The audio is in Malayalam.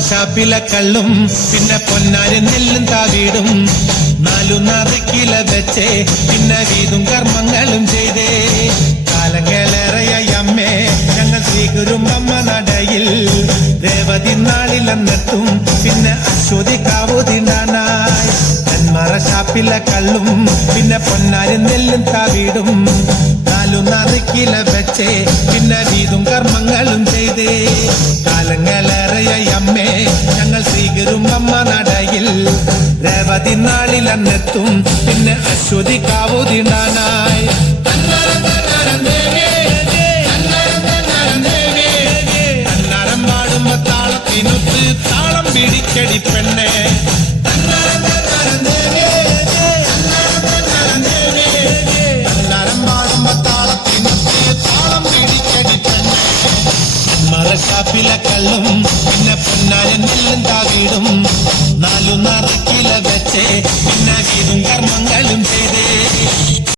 ഷാപ്പിലെ കള്ളും പിന്നെ പൊന്നാരി നെല്ലും താവീടും നാലു നറുക്കില വെച്ചേ പിന്നെ വീതും കർമ്മങ്ങളും ചെയ്തേ. കാലങ്ങളേറെയായി അമ്മേ ഞങ്ങൾ ശ്രീകുരുമ്പമ്മ നടയിൽ. രേവതി നാളിലെന്നെത്തും പിന്നെ അശ്വതി കാവുതിണ്ടാനായി നെന്മറ ഷാപ്പിലെ കള്ളും പിന്നെ പൊന്നാരി നെല്ലും താവീടും നാലു നറുക്കില വെച്ചേ പിന്നെ വീതും കർമ്മങ്ങളും ചെയ്തേ. ശ്രീകുരുമ്പമ്മ നടയിൽ രേവതി നാളിലെന്നെത്തും പിന്നെ അശ്വതി കാവുതിണ്ടാനായി അന്നരം പാടുമ്പോ താളത്തിനൊത്ത് താളം പിടിക്കടി പെണ്ണെ. മറക്കാപ്പിലെ കള്ളും പിന്നെ